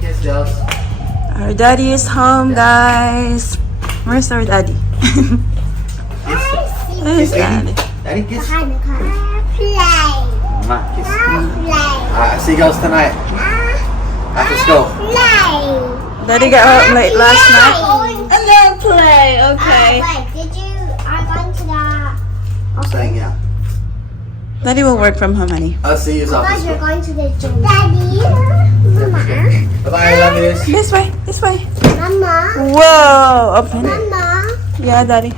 kiss, Joss. Our daddy is home, guys. Where's our daddy? Kiss. Where's daddy? Daddy, kiss. Play. Kiss. Play. See you guys tonight. Let's go. Play. Daddy got out late last night. And then play, okay. Wait, did you? I went to the. I'm saying yeah. Daddy will work from home, honey. I'll see you Guys, office. you're going to the gym. Daddy, Mama, Bye-bye, love yous. This way, this way. Mama, Whoa, open. Mama. Yeah, daddy.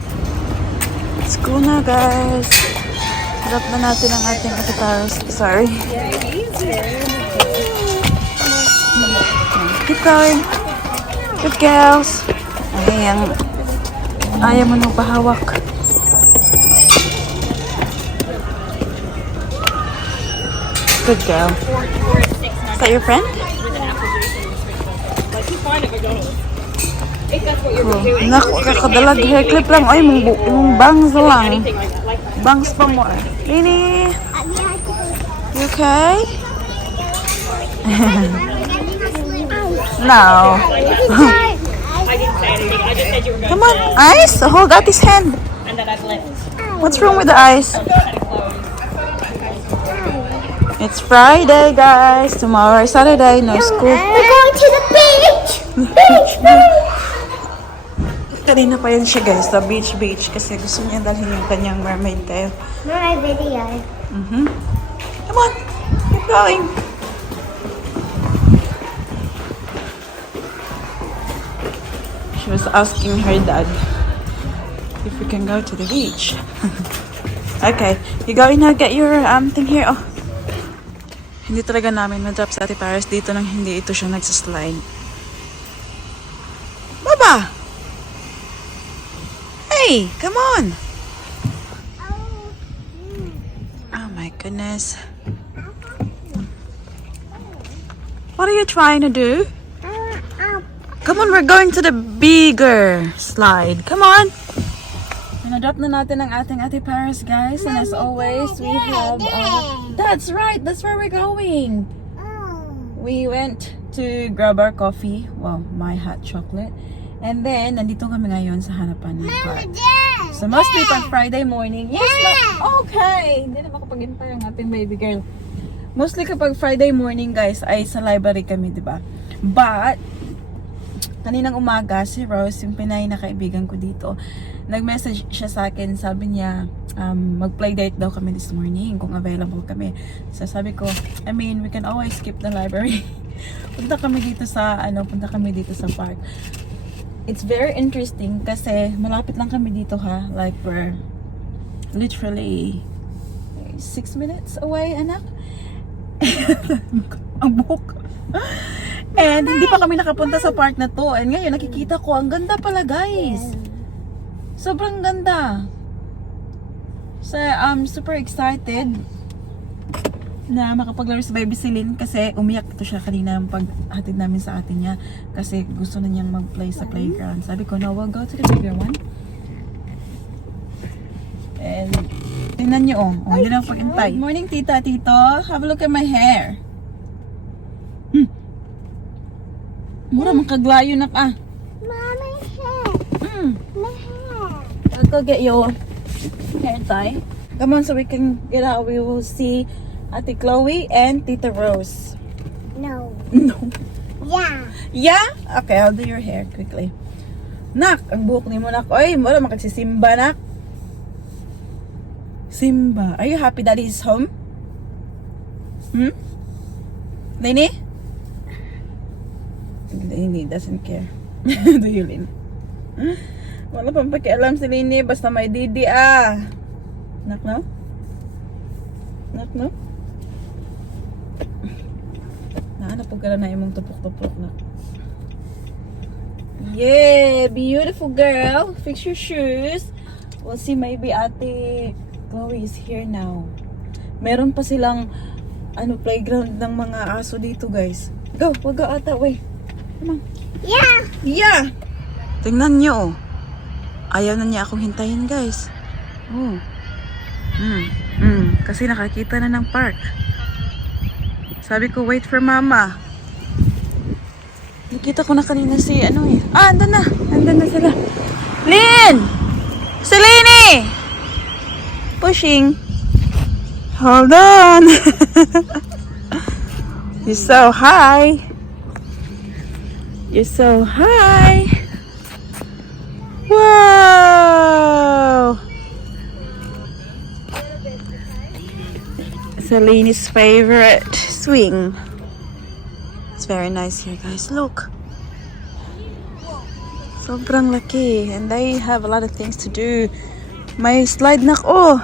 Let's go na, guys. Harap na natin ang ating akitaros. Sorry. Keep going. Good girls. Ay, ayaw mo nung pahawak. Good girl. Is that your friend? Cool. Naku, kakadalag hair clip lang. Ay, mong bangs lang. Bangs pa mo. Rini, you okay? No. Come on, Ice. Hold out his hand. What's wrong with the ice? It's Friday, guys. Tomorrow is Saturday. No school. We're going to the beach. Kanina pa yun siya, guys. The beach. Kasi gusto niya dalhin yung kanyang mermaid tail. My video. Come on. Keep going. She was asking her dad if we can go to the beach. Okay. You go in now. Get your thing here. Oh. Hindi talaga namin ma-drop sa Ate Paris dito nang hindi ito siya nagsaslide. Baba! Hey! Come on! Oh my goodness. What are you trying to do? Come on, we're going to the bigger slide. Come on! Na-drop na natin ang ating Ate Paris, guys. And as always, we have... that's right! That's where we're going! We went to grab our coffee. Well, my hot chocolate. And then, nandito kami ngayon sa hanapan ng park. So, mostly pag Friday morning. Yes, okay! Hindi na makapag-intay ang ating baby girl. Mostly kapag Friday morning, guys, ay sa library kami, diba? But, kaninang umaga, si Rose, yung Pinay na kaibigan ko dito, nag-message siya sa akin, sabi niya, mag-play date daw kami this morning, kung available kami. So sabi ko, I mean, we can always skip the library. punta kami dito sa park. It's very interesting kasi malapit lang kami dito, ha. Like, we're literally 6 minutes away, anak. Ang buhok. And hindi pa kami nakapunta sa park na to. And ngayon, nakikita ko, ang ganda pala, guys. Sobrang ganda. So, I'm super excited na makapaglaro si Baby Celine kasi umiyak ito siya kanina paghatid namin sa atin niya kasi gusto na niyang mag-play sa playground. Sabi ko, no, we'll go to the bigger one. And, tingnan niyo, oh. Hindi na pag-intay. Good morning, tita, tito. Have a look at my hair. Mura, makaglayo na ka. Mommy, hair. My hair. I'll go get your hair tie. Come on, so we can get out. We will see Ate Chloe and Tita Rose. No. No. Yeah. Yeah? Okay, I'll do your hair quickly. Nak, ang buhok ni mo, nak. Oy, mura makagsisimba, nak. Simba. Are you happy Daddy is home? Lenny? Lenny doesn't care. Do you, Lenny? Wala pang pakialam si Lenny. Basta may didi, Nak, no? Nak, no? Nahanap ka na imong tupok-tupok, nak. Yeah, beautiful girl. Fix your shoes. We'll see, maybe Ate Chloe is here now. Meron pa silang playground ng mga aso dito, guys. Go, wag go ata, way. Come on. Yeah. Yeah. Tingnan nyo, oh. Ayaw na niya akong hintayin, guys. Oh. Kasi nakakita na ng park. Sabi ko, wait for mama. Nakita ko na kanina si ano eh. Ah, andun na. Andun na sila. Lynn! Si Lenny! Pushing. Hold on. You're so high. You're so high. Wow. Selene's favorite swing. It's very nice here, guys. Look. Sobrang laki. And they have a lot of things to do. May slide na oh.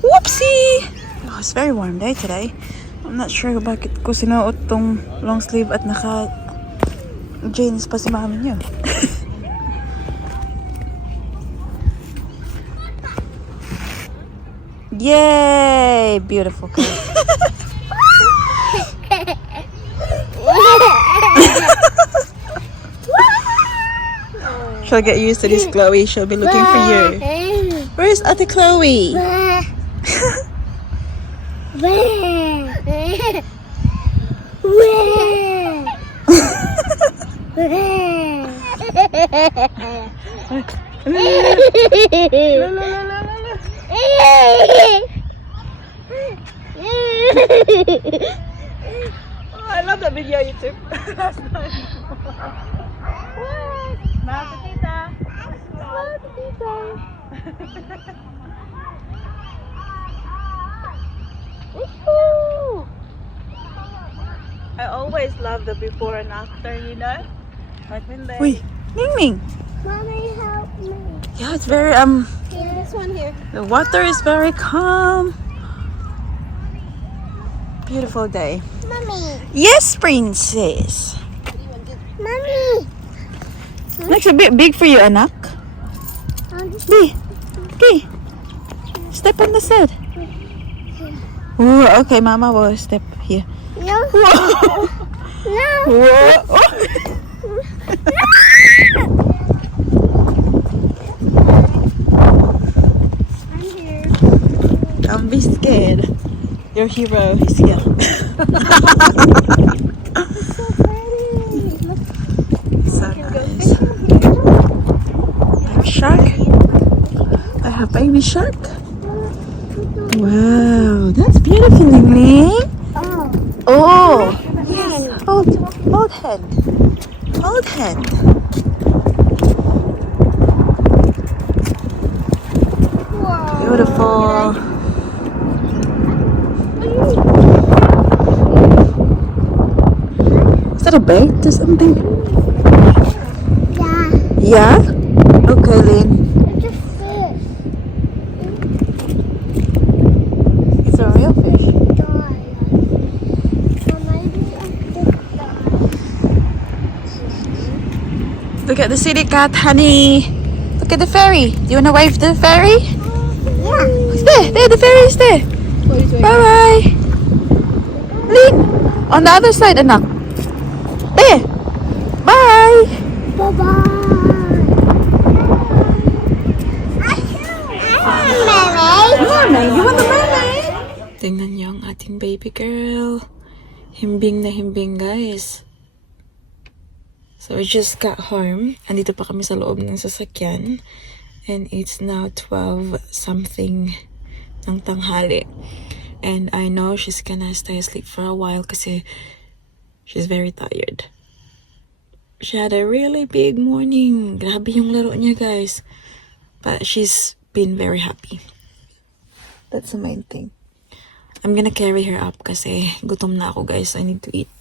Whoopsie! Oh, it's very warm day today. I'm not sure bakit ko sinuot tong long sleeve at naka jeans pa si mami niyo. Yay! Beautiful color. She'll get used to this, Chloe. She'll be looking for you. Where's Ate Chloe? Oh, I love that video you took last night. Tita. I always love the before and after, you know? Like when they... Wait, Ming Ming! Mommy, help me. Yeah, it's very, Yeah, this one here. the water is very calm. Beautiful day. Mommy. Yes, princess! Mommy. Looks a bit big for you, anak. B, B. Step on the side. Ooh, okay, Mama will step here. No. Whoa. No. Whoa. I'm here. Don't be scared. Your hero is here. It's so pretty. Look. So nice. I have shark. I have baby shark. Wow, that's beautiful, Ling Ling. Oh. Oh, Hand. hold hand. Hold hand. Whoa. Beautiful. Is that a bait or something? Yeah. Yeah? Okay, Lynn. It's a fish. It's a real fish. Look at the city cat, honey. Look at the ferry. Do you want to wave to the ferry? Yeah. It's there. There, the ferry is there. Bye-bye. Lynn, on the other side, anak. There. Bye. Bye-bye. Mermaid. You want the mermaid? Tingnan niyo ang ating baby girl. Himbing na himbing, guys. So, we just got home. Andito pa kami sa loob ng sasakyan. And it's now 12 something ng tanghali. And I know she's gonna stay asleep for a while kasi she's very tired. She had a really big morning. Grabe yung laro niya, guys. But she's been very happy. That's the main thing. I'm gonna carry her up kasi gutom na ako, guys. I need to eat.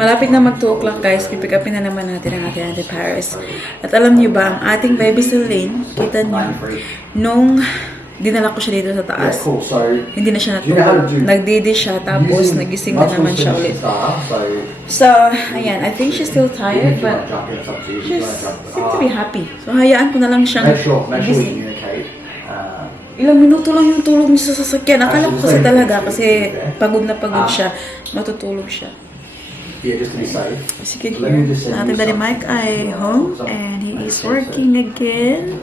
Malapit na mag 2 o'clock, guys. Pipick upin na naman natin ang ating Ate Paris. At alam niyo ba, ang ating baby Celine, kita niyo, nung dinala ko siya dito sa taas, hindi na siya natulog. Nagdidi siya, tapos nagising na naman siya ulit. So, ayan, I think she's still tired, but she seems to be happy. So, hayaan ko na lang siyang nagising. Ilang minuto lang yung tulog niya sa sasakyan. Akala ko kasi talaga, kasi pagod na pagod siya, matutulog siya. Yeah, just to be safe. As you can hear, ating Daddy Mike ay home and he is working again.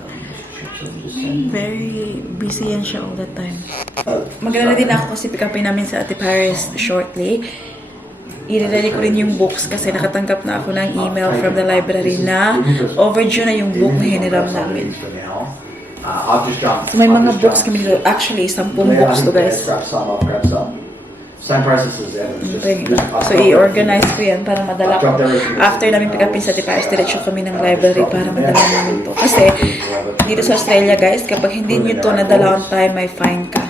Very busy yan siya all the time. Maglalala din ako kasi pick upin namin sa Ate Paris shortly. i-ready ko rin yung books kasi nakatanggap na ako ng email from the library na overdue na yung book na hiniram namin. So may mga books kami dito. Actually, 10 books to guys. Same process as ever. So i-organize ko yan para madala ko. After namin pick upin sa Tipares, diretso kami ng library para madala namin to. Kasi dito sa Australia guys, kapag hindi nyo to nadala on time, may fine ka.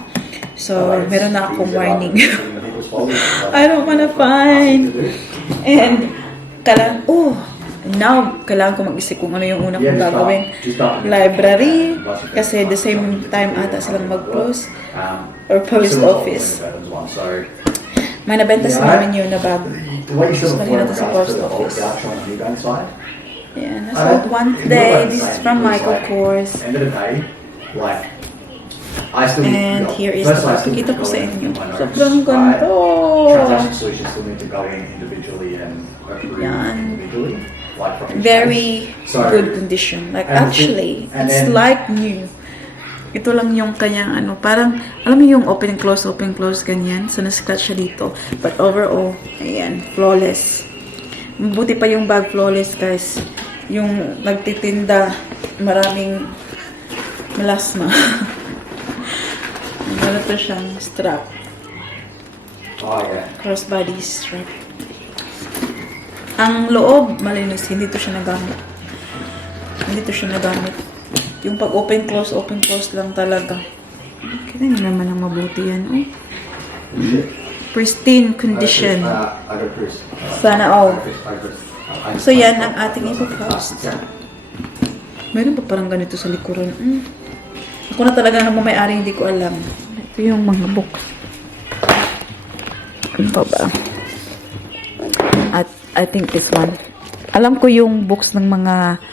So meron na akong warning. I don't wanna fine. And now, kailangan ko mag-isip kung ano yung una kong gagawin. Library, kasi the same time ata silang mag-close. Or post office. May nabenta sa namin yun na bag. Tapos mali natin sa post office. Yeah, that's one today. This is from Michael Kors. And here is the bag. Pakita ko sa inyo. Sobrang ganda. Yan. Very good condition. Like actually, it's like new. Ito lang yung kanyang parang, alam mo yung open close, ganyan. So, na-scratch siya dito. But overall, ayan, flawless. Mabuti pa yung bag flawless, guys. Yung nagtitinda, maraming melasma. Meron to siyang strap. Crossbody strap. Ang loob, malinis. Hindi to siya nagamit. Yung pag open close lang talaga. Kita nyo naman ang mabuti yan. Oh. Pristine condition. Sana all. So yan ang ating ipopost. Meron pa parang ganito sa likuran. Ako na talaga ang may-ari, hindi ko alam. Ito yung mga books. Ano pa ba? At I think this one. Alam ko yung books ng mga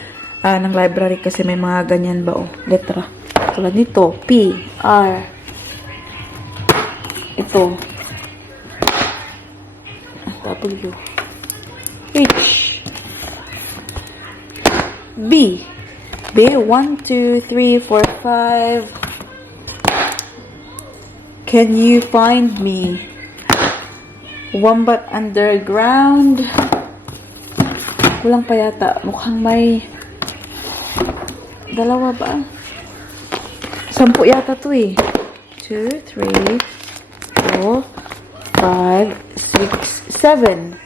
ng library kasi may mga ganyan ba letra. Tulad nito, P, R. Ito. W. H. B. B, 1, 2, 3, 4, 5. Can you find me? Wombat Underground. Kulang pa yata. Mukhang may dalawa ba? 10 yata to eh. 2, 3, 4, 5, 6, 7.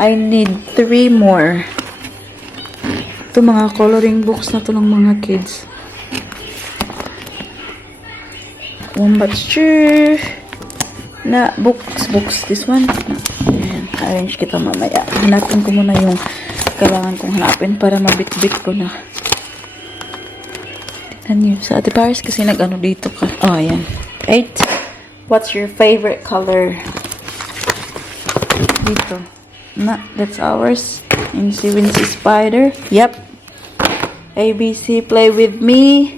I need 3 more. Ito mga coloring books na to ng mga kids. Wombat Chew. Na books. This one. Ayan. Arrange kita mamaya. Hanapin ko muna yung kailangan kong hanapin para mabit-bit ko na. Tignan nyo. Sa Ate Paris kasi nag-ano dito ka. Oh, ayan. 8. What's your favorite color? Dito. That's ours. And si Wincy Spider. Yep. ABC, play with me.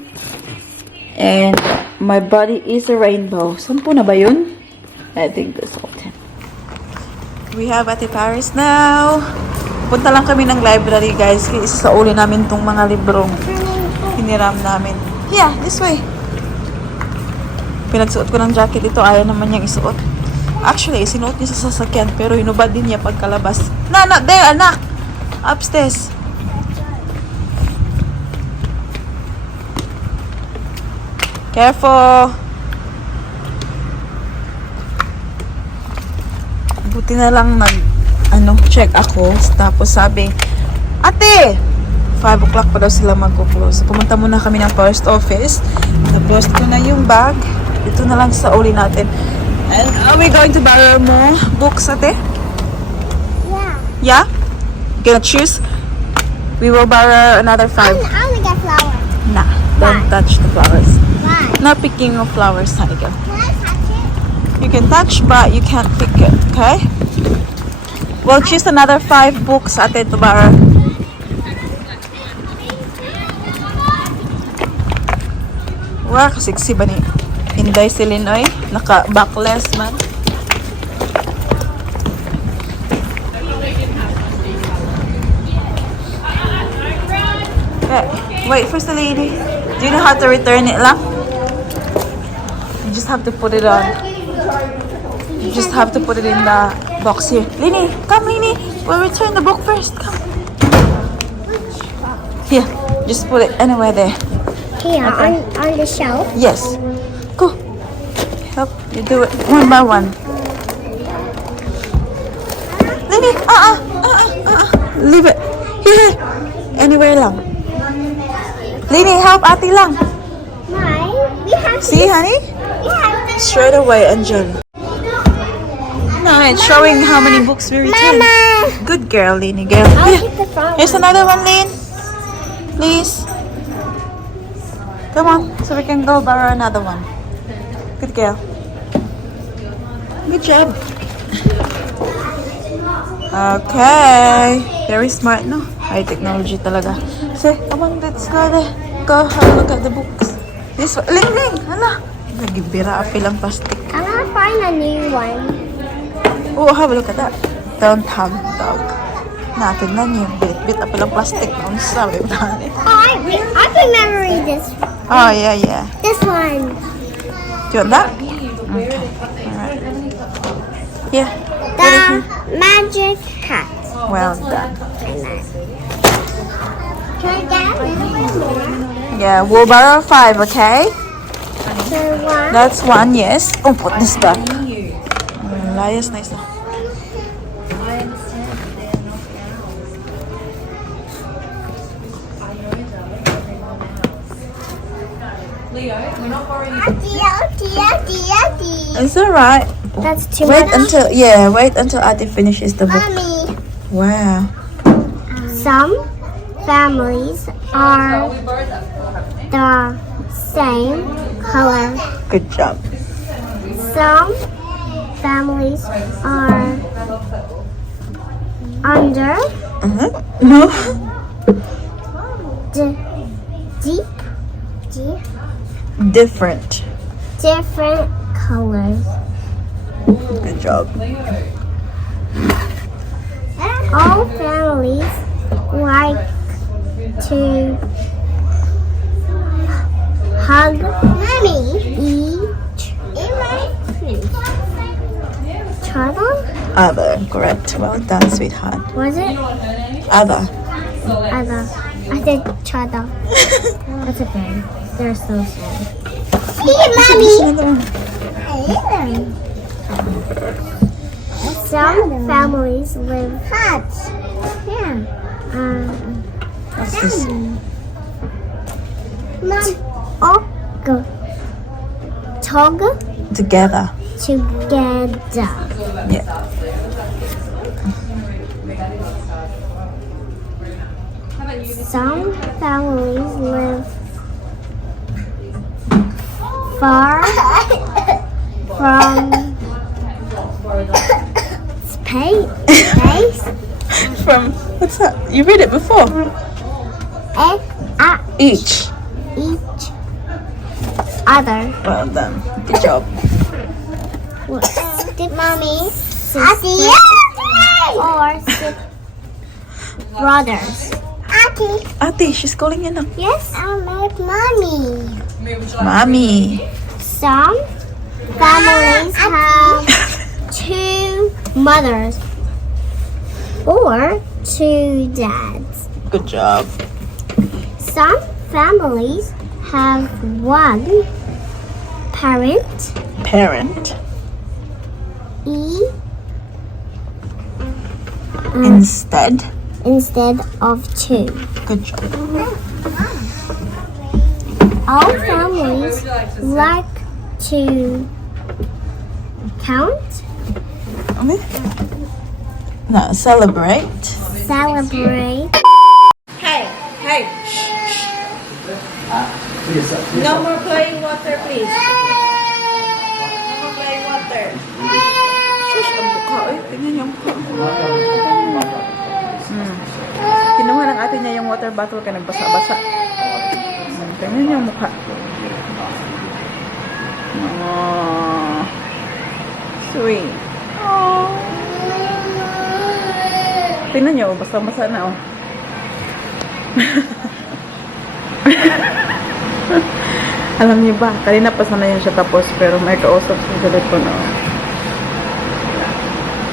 And my body is a rainbow. 10 na ba yun? I think that's all 10. We have Ate Paris now. Punta lang kami ng library, guys. Isa sa uli namin tong mga librong hiniram namin. Yeah, this way. Pinagsuot ko ng jacket ito. Ayaw naman niyang isuot. Actually, sinuot niya sa sasakyan. Pero hinubad din niya pagkalabas. Not there, anak! Upstairs. Careful! Buti na lang check ako. Tapos sabi, Ate! 5 o'clock pa daw sila mag-close. Pumunta muna kami ng post office. Tapos ko na yung bag. Ito na lang sa uli natin. And are we going to borrow more books, Ate? Yeah. Yeah? You gonna choose? We will borrow another 5. I wanna get flowers. Nah, don't touch the flowers. Why? Not picking of flowers, honey girl. Can I touch it? You can touch, but you can't pick it, okay? We'll choose another 5 books, Ate, to borrow. Wow, kasiksi ba ni Inday Silinoy? Naka-backless man. Wait, first the lady. Do you know how to return it lang? You just have to put it on. You just have to put it in the box here. Lini, come Lini. We'll return the book first. Come. Here, just put it anywhere there. Here, on the shelf. Yes. Go. Help you do it one by one. Lini, leave it. Here. Anywhere lang. Lini, help ate lang. Mine, we have See, honey? we have this. Straight away, Angel. No, it's showing how many books we returned. Mama, Good girl, Lini girl. I'll Here. keep the front Here's one. another one, Lin. Please. Come on, so we can go borrow another one. Good girl. Good job. Okay. Very smart, no? High technology talaga. Say, come on, let's go there. Go have a look at the books. This one. Ling, Ling. Hala. Nagibira apil ang plastic. I'm gonna find a new one. Oh, have a look at that. Don't hug dog. Natin na niyo. Bit apil ang plastic. Ang sabi mo na. Oh, I remember this. Oh, yeah. This one. Do you want that? Okay. Alright. Yeah. The magic hat. Well done. Can I get it? Yeah, we'll borrow 5, okay? The one. That's one, yes. Oh, put this back. Layas, nice. It's alright. That's too Wait much. until Ate finishes the book. Mommy. Wow. Some families are the same color. Good job. Some families are under No. deep Different. different colors. Good job. All families like to hug each other. Other. Correct. Well done, sweetheart. Was it? Other. Other. I said chada. That's okay. They're so sad. Hey, Mommy! Some families live huts. Yeah. What's this? Together. Together. Yeah. Some families live far from space. From what's that? You read it before. Each. Each other. Well done. Good job. Mommy. Or brothers. Ate, she's calling you now. Yes, I like mommy. Mommy. Some families have 2 mothers or 2 dads. Good job. Some families have 1 parent Parent. instead Instead. of 2. Good job. All families like to count, No, celebrate. celebrate. Hey. No more playing water, please. No more playing water. Shush, ang mukha. Tingnan yung mukha. Kinuha ng ate niya yung water bottle kaya nagbasa-basa. Tingnan yung mukha. Aww. Sweet. Aww. Tingnan niyo, basa-basa na oh. Alam niyo ba, kanina pa sana yan siya tapos pero may kausap sa telepono.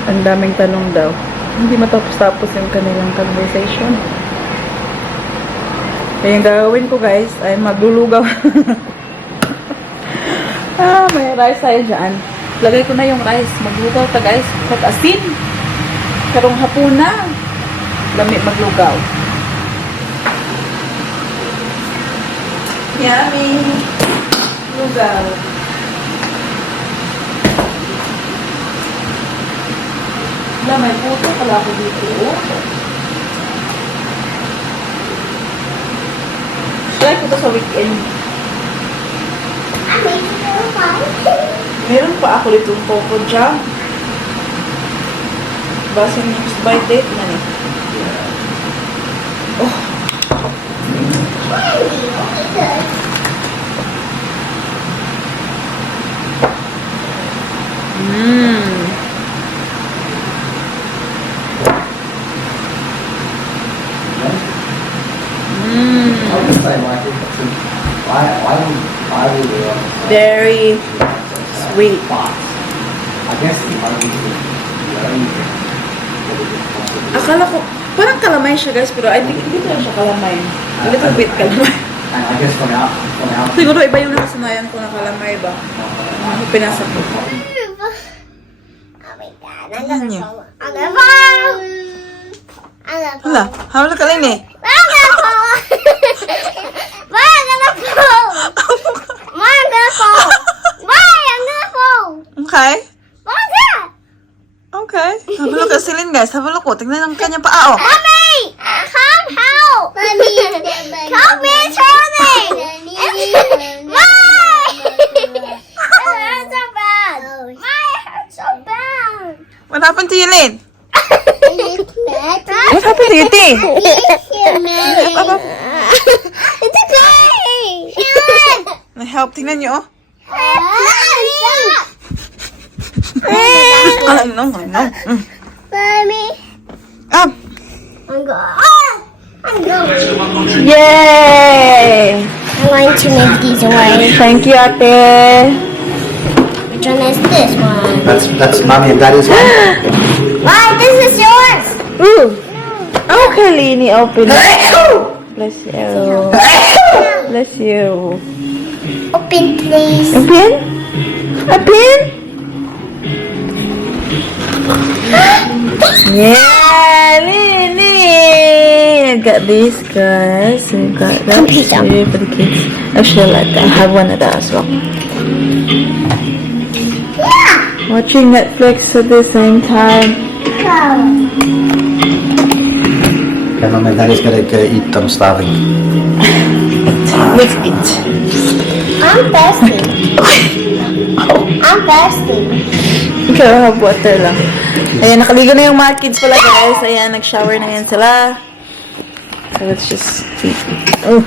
Ang daming tanong daw. Hindi matapos-tapos yung kanilang conversation. Kaya yung gagawin ko guys ay maglulugaw. May rice tayo dyan. Lagay ko na yung rice. Maglugaw ta guys. At asin. Karong hapon na. Lamig maglugaw. Yummy. Lugaw. Wala, may puto pala ako dito. Try ko to sa weekend. Meron pa ako ditong coco jam. Basta next by date na eh. Oh. I would say like why would Very sweet. I guess the only Akala ko, parang kalamay siya guys, pero I think hindi lang siya kalamay. A little bit kalamay. and I guess from our Siguro iba yung nakasanayan ko na kalamay ba? Ano pinasa ko? Oh my god, I'm Tingnan gonna niyo. fall. I'm gonna fall. I'm gonna fall. Hala, hawala ka lang eh. I'm gonna fall. Why I'm gonna fall? Why I'm gonna fall? Why I'm gonna fall? Okay. What's that? Okay. Habalo ka silin guys. Habalo ko. Tingnan ang kanyang paa oh. Mommy, come help. Mommy, come be turning. Why? It hurts so bad. Why it hurts so bad? What happened to you, Lynn? What What happened to you, T? It's okay. Help. Tingnan niyo oh. Mommy. Ay, no. Mommy. Up. I'm going. Yay! I'm going to make these away. Thank you, ate. Which one is this one? that's mommy and daddy's one. Wow, this is yours. Ooh. Okay, Lini. Open it. Bless you. Bless you. Open, please. Open? Open? Yeah, Lini! I got these guys. I got that too for the kids. Actually, I like that. I have one of that as well. Yeah. Watching Netflix at the same time. Yeah, mom and daddy's gotta go eat. I'm starving. Let's eat. I'm thirsty. I'm thirsty. Ikaw, have water lang. Ayan, nakaligo na yung mga kids pala guys. Ayan, nag-shower na yan sila. So let's just eat. Oh.